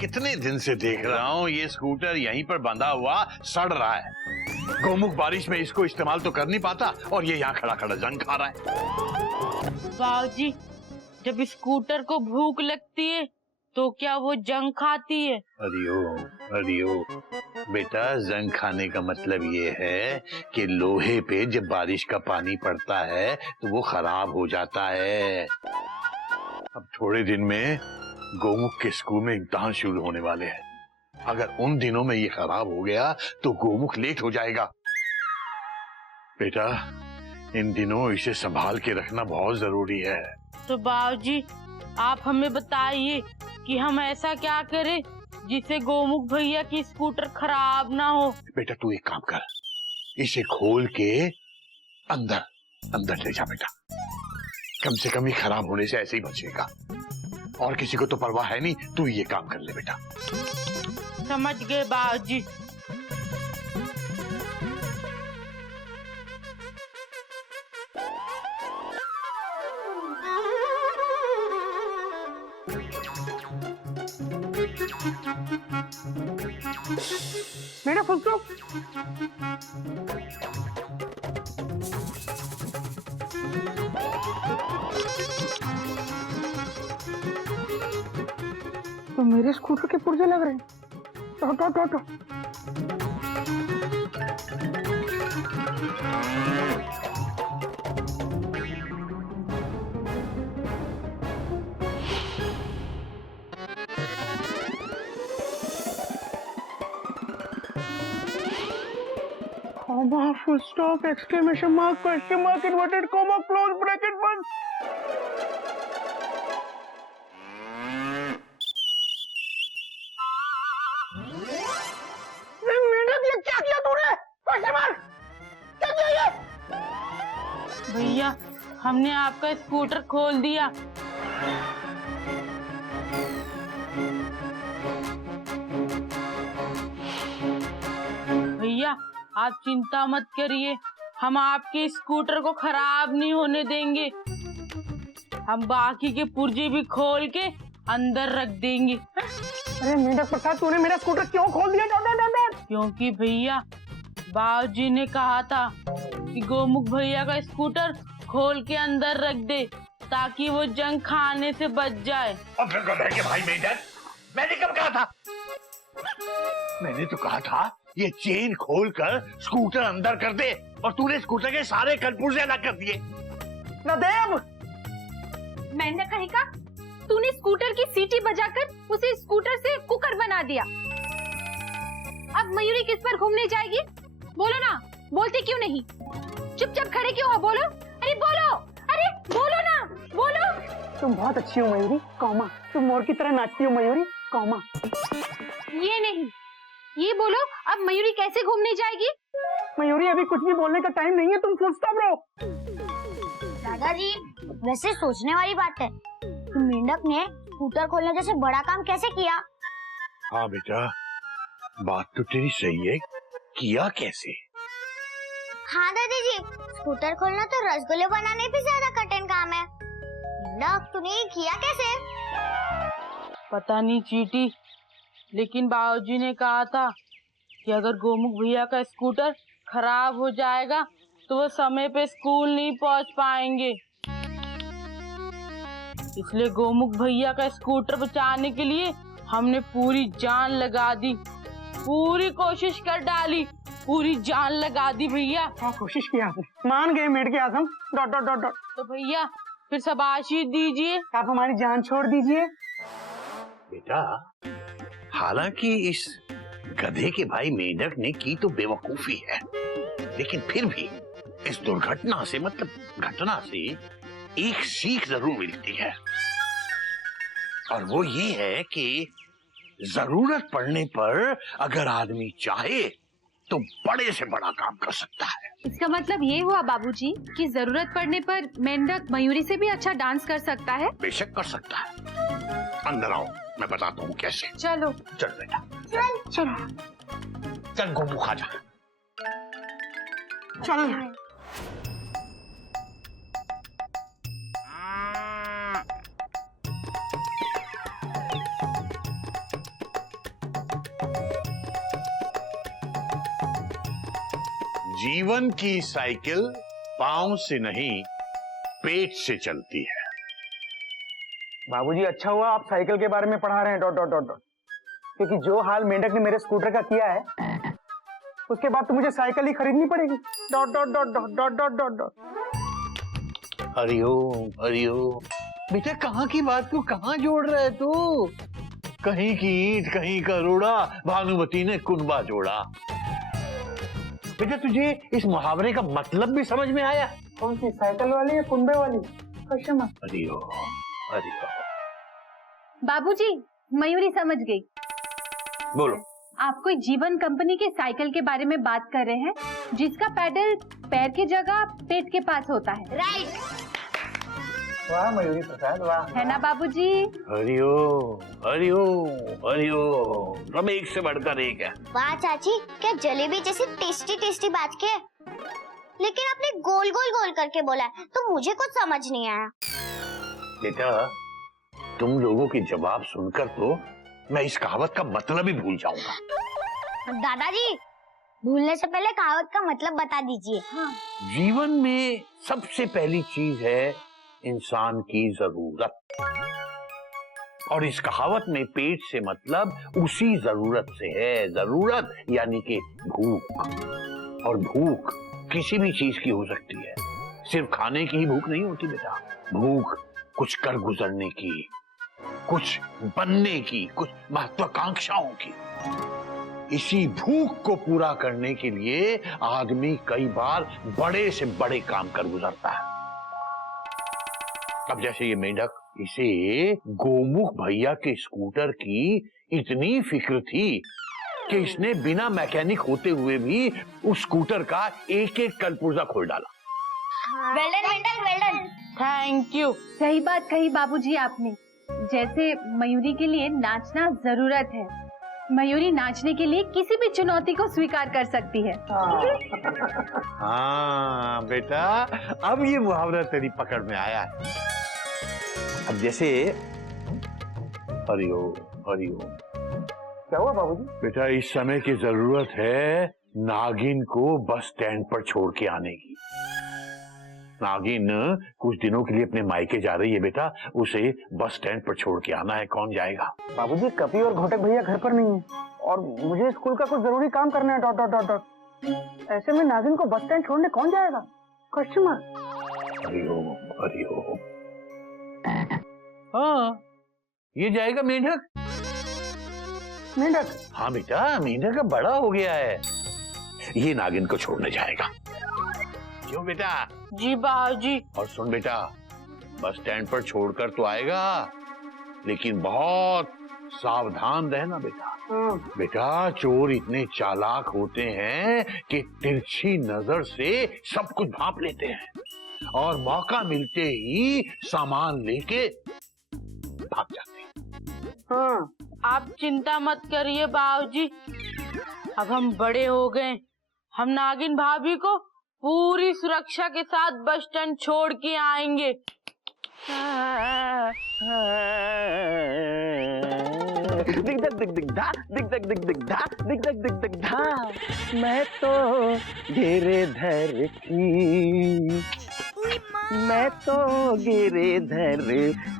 कितने दिन से देख रहा हूँ ये स्कूटर यहीं पर बंधा हुआ सड़ रहा है। गोमुख बारिश में इसको इस्तेमाल तो कर नहीं पाता और ये यहाँ खड़ा खड़ा जंग खा रहा है। बाबूजी, जब स्कूटर को भूख लगती है तो क्या वो जंग खाती है? अरियो बेटा, जंग खाने का मतलब ये है कि लोहे पे जब बारिश का पानी पड़ता है तो वो खराब हो जाता है। अब थोड़े दिन में गोमुख के स्कूल में इम्तिहान शुरू होने वाले हैं। अगर उन दिनों में ये खराब हो गया तो गोमुख लेट हो जाएगा। बेटा, इन दिनों इसे संभाल के रखना बहुत जरूरी है। तो बाबूजी, आप हमें बताइए कि हम ऐसा क्या करें जिससे गोमुख भैया की स्कूटर खराब ना हो। बेटा तू एक काम कर, इसे खोल के अंदर ले जा बेटा। कम से कम ही खराब होने से ऐसे ही बचेगा और किसी को तो परवाह है नहीं। तू ये काम कर ले बेटा। समझ गए बाबूजी। मेरा फुल स्टॉप। तो मेरे स्कूटर के पुर्जे लग रहे हैं। टो। Comma, full stop, exclamation mark, question mark, inverted comma, close bracket बंद। क्या किया तूने? क्वेश्चन मार्क क्या किया ये? भैया, हमने आपका स्कूटर खोल दिया। भैया, आप चिंता मत करिए, हम आपके स्कूटर को खराब नहीं होने देंगे। हम बाकी के पुर्जे भी खोल के अंदर रख देंगे। अरे मेढक प्रसाद, तूने मेरा स्कूटर क्यों खोल दिया? क्योंकि भैया, बाबूजी ने कहा था कि गोमुख भैया का स्कूटर खोल के अंदर रख दे ताकि वो जंग खाने से बच जाए। अब भाई मेढक, मैंने कब कहा था? मैंने तो कहा था ये चेन खोलकर स्कूटर अंदर कर दे और तूने स्कूटर के सारे कलपुर्जे अलग कर दिए। नदेव, मैंने कहेगा तूने स्कूटर की सीटी बजाकर उसे स्कूटर से कुकर बना दिया। अब मयूरी किस पर घूमने जाएगी? बोलो ना, बोलते क्यों नहीं? चुपचाप खड़े क्यों हो? बोलो, अरे बोलो, अरे बोलो ना, बोलो। तुम बहुत अच्छी हो मयूरी, कॉमा। तुम मोर की तरह नाचती हो मयूरी, कॉमा। ये नहीं, ये बोलो, अब मयूरी कैसे घूमने जाएगी? मयूरी, अभी कुछ भी बोलने का टाइम नहीं है, तुम फुल स्टॉप रहो। दादाजी, वैसे सोचने वाली बात है कि मेंढक ने स्कूटर खोलने जैसे बड़ा काम कैसे किया? हाँ बेटा, बात तो तेरी सही है, किया कैसे? हाँ दादाजी, स्कूटर खोलना तो रसगुल्ले बनाने भी ज्यादा कठिन काम है। मेंढक, तूने ये किया कैसे? पता नहीं चीटी, लेकिन बाबूजी ने कहा था कि अगर गोमुख भैया का स्कूटर खराब हो जाएगा तो वो समय पे स्कूल नहीं पहुंच पाएंगे। इसलिए गोमुख भैया का स्कूटर बचाने के लिए हमने पूरी जान लगा दी, पूरी कोशिश कर डाली, पूरी जान लगा दी भैया। हाँ, कोशिश किया आपने, मान गए मेढक के आजम। Dot dot dot dot. तो भैया फिर शाबाशी दीजिए, आप हमारी जान छोड़ दीजिए। बेटा, हालांकि इस गधे के भाई मेढक ने की तो बेवकूफी है, लेकिन फिर भी इस दुर्घटना से, मतलब घटना से एक सीख जरूर मिलती है, और वो ये है कि जरूरत पड़ने पर अगर आदमी चाहे तो बड़े से बड़ा काम कर सकता है। इसका मतलब ये हुआ बाबूजी कि जरूरत पड़ने पर मेंढक मयूरी से भी अच्छा डांस कर सकता है। बेशक कर सकता है। अंदर आओ, मैं बताता हूँ कैसे। चलो चल बेटा, चलो चल गोमू खा जा। चल। जीवन की साइकिल पांव से नहीं पेट से चलती है। बाबूजी अच्छा हुआ आप साइकिल के बारे में पढ़ा रहे हैं डॉट डॉट डॉट डॉट, क्योंकि जो हाल मेंढक ने मेरे स्कूटर का किया है उसके बाद तो मुझे साइकिल ही खरीदनी पड़ेगी। Dot dot dot dot dot dot dot dot. Hariom Hariom. बेटा कहाँ की बात को कहाँ जोड़ रहा है तू? कहीं की ईंट कहीं का रोड़ा, भानुमती ने कुनबा जोड़ा। बेटा तुझे इस मुहावरे का मतलब भी समझ में आया? कौन सी, साइकिल वाली या कुंबे वाली? Question mark. हरिओम हरिओम। बाबूजी, मयूरी समझ गई। बोलो। आप कोई जीवन कंपनी के साइकिल के बारे में बात कर रहे हैं, जिसका पैडल पैर की जगह पेट के पास होता है। राइट। वाह मयूरी प्रसाद वाह। है ना बाबूजी? हरिओम हरिओम हरिओम। सब एक से बढ़कर एक है। वाह चाची, क्या जलेबी जैसी टेस्टी टेस्टी बात की है, लेकिन आपने गोल गोल गोल करके बोला है तो मुझे कुछ समझ नहीं आया। बेटा तुम लोगों के जवाब सुनकर तो मैं इस कहावत का मतलब ही भूल जाऊंगा। दादाजी, भूलने से पहले कहावत का मतलब बता दीजिए। जीवन में सबसे पहली चीज है इंसान की जरूरत, और इस कहावत में पेट से मतलब उसी जरूरत से है। जरूरत यानी कि भूख, और भूख किसी भी चीज की हो सकती है, सिर्फ खाने की ही भूख नहीं होती बेटा। भूख कुछ कर गुजरने की, कुछ बनने की, कुछ महत्वाकांक्षाओं की। इसी भूख को पूरा करने के लिए आदमी कई बार बड़े से बड़े काम कर गुजरता है। अब जैसे ये मेंढक, इसे गोमुख भैया के स्कूटर की इतनी फिक्र थी कि इसने बिना मैकेनिक होते हुए भी उस स्कूटर का एक एक कलपुर्जा खोल डाला। वेल डन मेंढक, वेल डन। Thank you. सही बात कही बाबूजी आपने। जैसे मयूरी के लिए नाचना जरूरत है, मयूरी नाचने के लिए किसी भी चुनौती को स्वीकार कर सकती है। हाँ बेटा, अब ये मुहावरा तेरी पकड़ में आया है। अब जैसे हरिओम हरिओम। क्या हुआ बाबूजी? बेटा इस समय की जरूरत है नागिन को बस स्टैंड पर छोड़ के आने की। नागिन कुछ दिनों के लिए अपने मायके जा रही है बेटा, उसे बस स्टैंड पर छोड़ के आना है। कौन जाएगा? बाबूजी कपी और घोटक भैया घर पर नहीं है और मुझे स्कूल का कुछ जरूरी काम करना है। Dot dot dot dot. ऐसे में नागिन को बस स्टैंड छोड़ने कौन जाएगा? Question mark. हरिओम हरिओम। हाँ ये जाएगा मेंढक। मेंढक? हाँ बेटा, मेंढक अब बड़ा हो गया है, ये नागिन को छोड़ने जाएगा। क्यों बेटा? जी बाबूजी। और सुन बेटा, बस स्टैंड पर छोड़कर तो आएगा, लेकिन बहुत सावधान रहना बेटा। बेटा चोर इतने चालाक होते हैं कि तिरछी नजर से सब कुछ भांप लेते हैं और मौका मिलते ही सामान लेके भाग जाते हैं। हाँ। आप चिंता मत करिए बाबूजी, अब हम बड़े हो गए, हम नागिन भाभी को पूरी सुरक्षा के साथ बस स्टैंड छोड़ के आएंगे। दिग दग दिग दिग धा, दिग दग दिग दिग धा, दिग दग दिग दिग धा। मैं तो गिरधर की, मैं तो गिरधर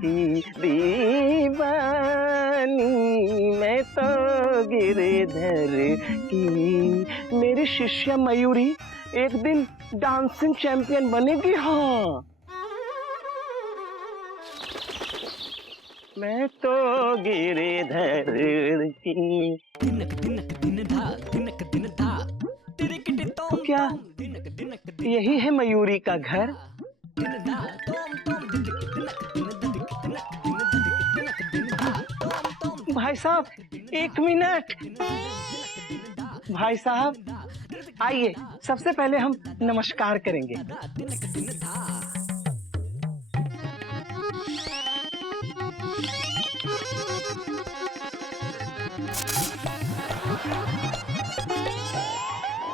की दीवानी, मैं तो गिरधर की। मेरी शिष्या मयूरी एक दिन डांसिंग चैंपियन बनेगी। हाँ मैं तो गिरधर की। क्या यही है मयूरी का घर? भाई साहब एक मिनट। भाई साहब आइए, सबसे पहले हम नमस्कार करेंगे।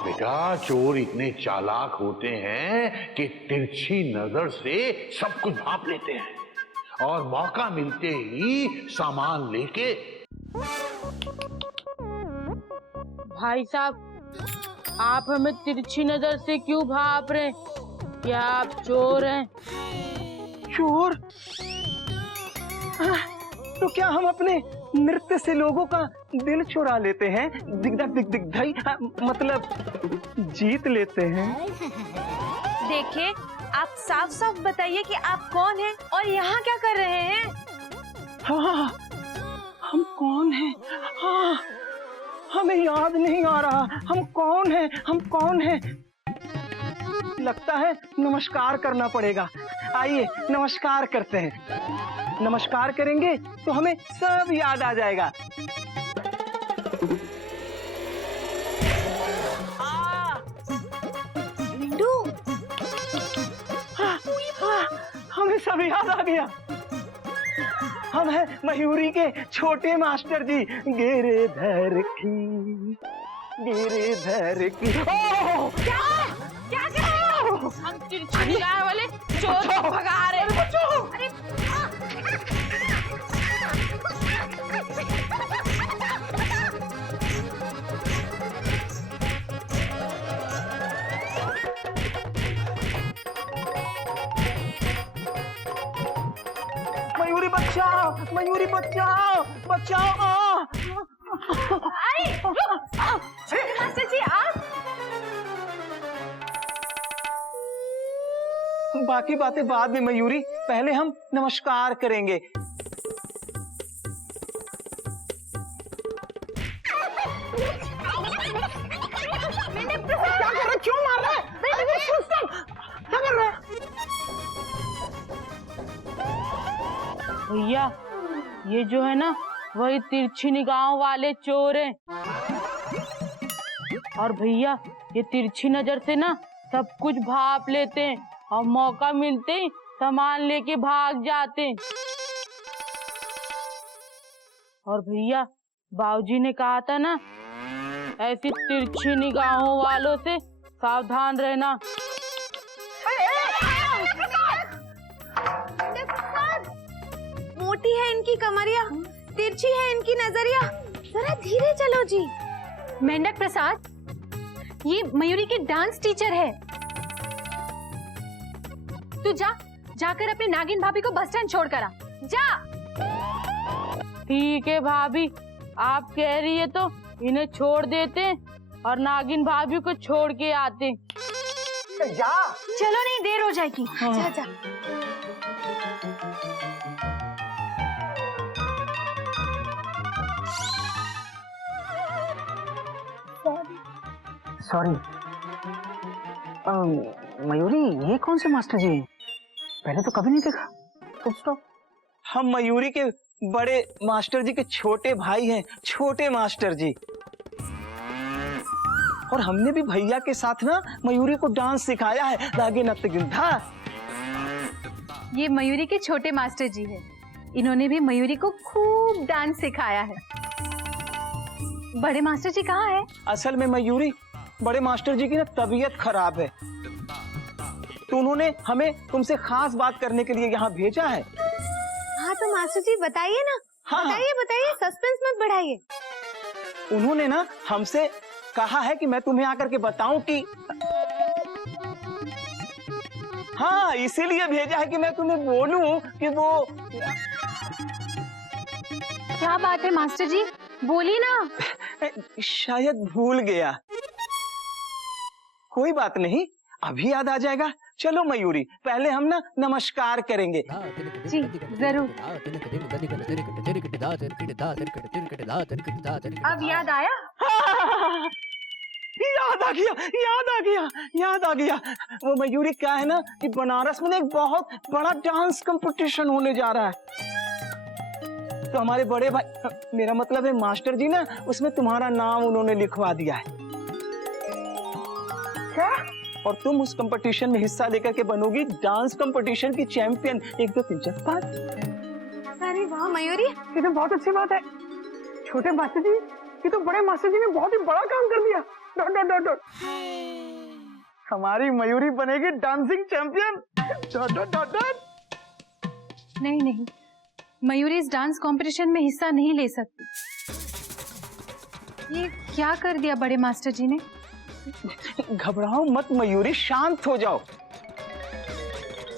बेटा चोर इतने चालाक होते हैं कि तिरछी नजर से सब कुछ भांप लेते हैं और मौका मिलते ही सामान लेके। भाई साहब, आप हमें तिरछी नजर से क्यों भाप रहे हैं? क्या आप चोर हैं? चोर? तो क्या हम अपने नृत्य से लोगों का दिल चुरा लेते हैं? दिग्धक दिग दिग धई, मतलब जीत लेते हैं। देखिए, आप साफ साफ बताइए कि आप कौन हैं और यहाँ क्या कर रहे हैं? हाँ, हम कौन हैं? हाँ, हमें याद नहीं आ रहा। हम कौन हैं? हम कौन हैं? लगता है नमस्कार करना पड़ेगा। आइए नमस्कार करते हैं। नमस्कार करेंगे तो हमें सब याद आ जाएगा। हमें सब याद आ गया। हम हैं मयूरी के छोटे मास्टर जी। गिरधर की, गिरधर की। क्या क्या हम तिरछी निगाह वाले चोर को भगा रहे हैं। अरे मयूरी बचाओ, मयूरी बचाओ, बचाओ। अरे मास्टर जी, आप बाकी बातें बाद में मयूरी, पहले हम नमस्कार करेंगे। क्या कर रहे? क्यों मार रहे? क्या कर रहे? भैया, ये जो है ना, वही तिरछी निगाहों वाले चोर हैं। और भैया, ये तिरछी नजर से ना सब कुछ भाप लेते हैं और मौका मिलते ही सामान लेके भाग जाते हैं। और भैया, बाबूजी ने कहा था ना, ऐसी तिरछी निगाहों वालों से सावधान रहना। मोटी है इनकी कमरिया, तिरछी है इनकी नजरिया। जरा धीरे चलो जी। मेंढक प्रसाद, ये मयूरी के डांस टीचर है। तू जाकर अपने नागिन भाभी को बस स्टैंड छोड़ कर आ। जा। ठीक है भाभी, आप कह रही है तो इन्हें छोड़ देते हैं और नागिन भाभी को छोड़ के आते हैं। जा। चलो, नहीं देर हो जाएगी। जा जा। सॉरी। मयूरी, ये कौन से मास्टर जी हैं? पहले तो कभी नहीं देखा। स्टॉप। हम मयूरी के बड़े मास्टर जी के छोटे भाई हैं, छोटे मास्टर जी। और हमने भी भैया के साथ ना मयूरी को डांस सिखाया है। लागे नत गिंधा। ये मयूरी के छोटे मास्टर जी हैं। इन्होंने भी मयूरी को खूब डांस सिखाया है। बड़े मास्टर जी कहाँ है? असल में मयूरी, बड़े मास्टर जी की ना तबीयत खराब है, तो उन्होंने हमें तुमसे खास बात करने के लिए यहाँ भेजा है। हाँ तो मास्टर जी बताइए ना। हाँ, बताइए बताइए, सस्पेंस मत बढ़ाइए। उन्होंने ना हमसे कहा है कि मैं तुम्हें आकर के बताऊं कि, हाँ, इसीलिए भेजा है कि मैं तुम्हें बोलूं कि वो। क्या बात है मास्टर जी, बोलिए ना। शायद भूल गया। कोई बात नहीं, अभी याद आ जाएगा। चलो मयूरी, पहले हम ना नमस्कार करेंगे। जी जरूर। अब याद आया? याद आ गया, याद आ गया, याद आ गया। वो मयूरी, क्या है ना कि बनारस में एक बहुत बड़ा डांस कंपटीशन होने जा रहा है। तो हमारे बड़े भाई, मेरा मतलब है मास्टर जी ना, उसमें तुम्हारा नाम उन्होंने लिखवा दिया है। क्या? और तुम उस कंपटीशन में हिस्सा लेकर के बनोगी डांस कंपटीशन की चैंपियन। 1 2 3 4 5। अरे वाह मयूरी, ये तो बहुत अच्छी बात है। छोटे मास्टर जी, ये तो बड़े मास्टर जी ने बहुत ही बड़ा काम कर दिया। Dot dot dot dot. हमारी मयूरी बनेगी dancing champion. Dot dot dot dot. नहीं नहीं, मयूरी इस डांस कंपटीशन में हिस्सा नहीं ले सकती। ये क्या कर दिया बड़े मास्टर जी ने? घबराओ मत मयूरी, शांत हो जाओ।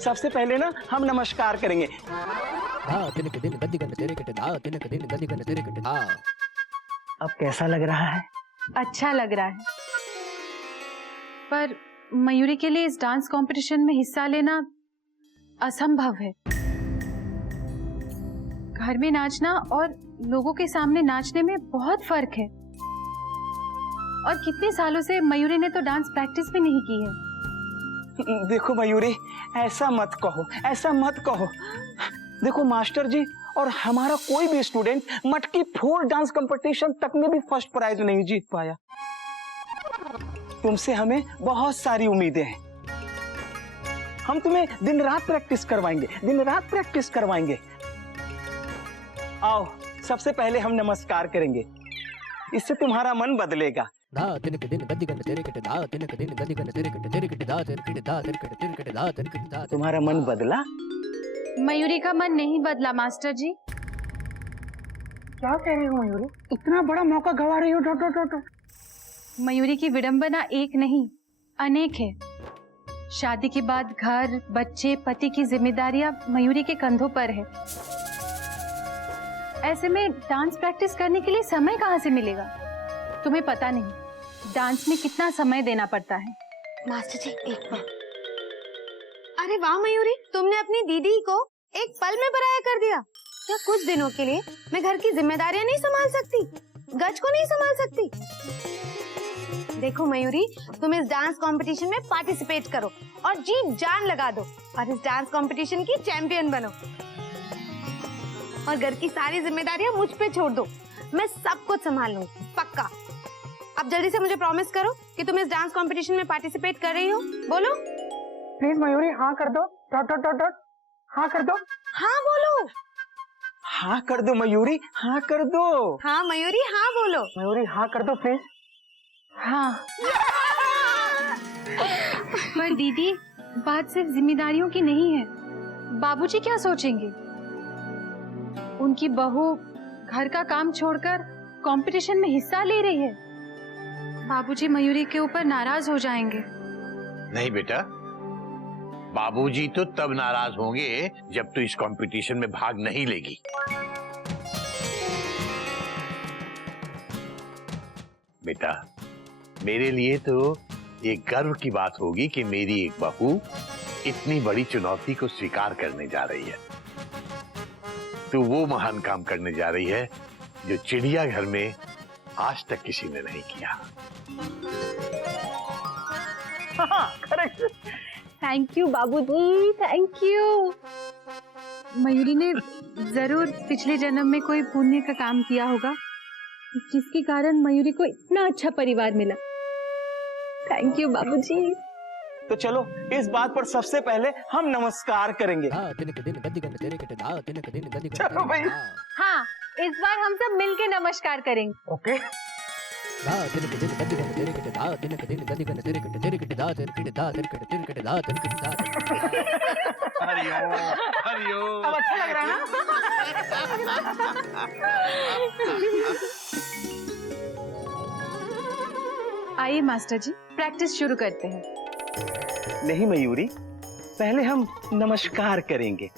सबसे पहले ना हम नमस्कार करेंगे। अब कैसा लग रहा है? अच्छा लग रहा है, पर मयूरी के लिए इस डांस कंपटीशन में हिस्सा लेना असंभव है। घर में नाचना और लोगों के सामने नाचने में बहुत फर्क है। और कितने सालों से मयूरी ने तो डांस प्रैक्टिस भी नहीं की है। देखो मयूरी, ऐसा मत कहो, ऐसा मत कहो। देखो मास्टर जी और हमारा कोई भी स्टूडेंट मटकी फोड़ डांस कंपटीशन तक में भी फर्स्ट प्राइज नहीं जीत पाया। तुमसे हमें बहुत सारी उम्मीदें हैं। हम तुम्हें दिन रात प्रैक्टिस करवाएंगे, दिन रात प्रैक्टिस करवाएंगे। आओ, सबसे पहले हम नमस्कार करेंगे, इससे तुम्हारा मन बदलेगा। तुम्हारा मन बदला? मयूरी का मन नहीं बदला मास्टर जी। क्या कह रही हो मयूरी? इतना बड़ा मौका गवा रही हो। Dot dot dot. मयूरी की विडंबना एक नहीं अनेक है। शादी के बाद घर, बच्चे, पति की जिम्मेदारियां मयूरी के कंधों पर है। ऐसे में डांस प्रैक्टिस करने के लिए समय कहाँ से मिलेगा? तुम्हें पता नहीं डांस में कितना समय देना पड़ता है। मास्टर जी एक बार। अरे वाह मयूरी, तुमने अपनी दीदी को एक पल में पराया कर दिया। क्या कुछ दिनों के लिए मैं घर की जिम्मेदारियां नहीं संभाल सकती, गज को नहीं संभाल सकती? देखो मयूरी, तुम इस डांस कंपटीशन में पार्टिसिपेट करो और जी जान लगा दो और इस डांस कंपटीशन की चैंपियन बनो। और घर की सारी जिम्मेदारियां मुझ पे छोड़ दो, मैं सब कुछ संभाल लूंगी, पक्का। अब जल्दी से मुझे प्रॉमिस करो कि तुम इस डांस कंपटीशन में पार्टिसिपेट कर रही हो। बोलो प्लीज मयूरी, हाँ कर दो। Dot dot dot dot. हाँ कर दो। हाँ बोलो। हाँ कर दो मयूरी, हाँ कर दो। हाँ मयूरी, हाँ बोलो। मयूरी हाँ कर दो प्लीज। हाँ। पर दीदी, बात सिर्फ जिम्मेदारियों की नहीं है। बाबूजी क्या सोचेंगे? उनकी बहू घर का काम छोड़कर कंपटीशन में हिस्सा ले रही है। बाबूजी मयूरी के ऊपर नाराज हो जाएंगे। नहीं बेटा, बाबूजी तो तब नाराज होंगे जब तू इस कंपटीशन में भाग नहीं लेगी। बेटा, मेरे लिए तो ये गर्व की बात होगी कि मेरी एक बहू इतनी बड़ी चुनौती को स्वीकार करने जा रही है। तू वो महान काम करने जा रही है जो चिड़ियाघर में आज तक किसी ने नहीं किया। थैंक यू बाबूजी, थैंक यू। मयूरी ने जरूर पिछले जन्म में कोई पुण्य का काम किया होगा, जिसके कारण मयूरी को इतना अच्छा परिवार मिला। थैंक यू बाबूजी। तो चलो, इस बात पर सबसे पहले हम नमस्कार करेंगे। चलो भाई। हाँ, इस बार हम सब मिलके नमस्कार करेंगे। ओके। हरिओम, हरिओम। अब अच्छा लग रहा है ना? आइए मास्टर जी, प्रैक्टिस शुरू करते हैं। नहीं मयूरी, पहले हम नमस्कार करेंगे।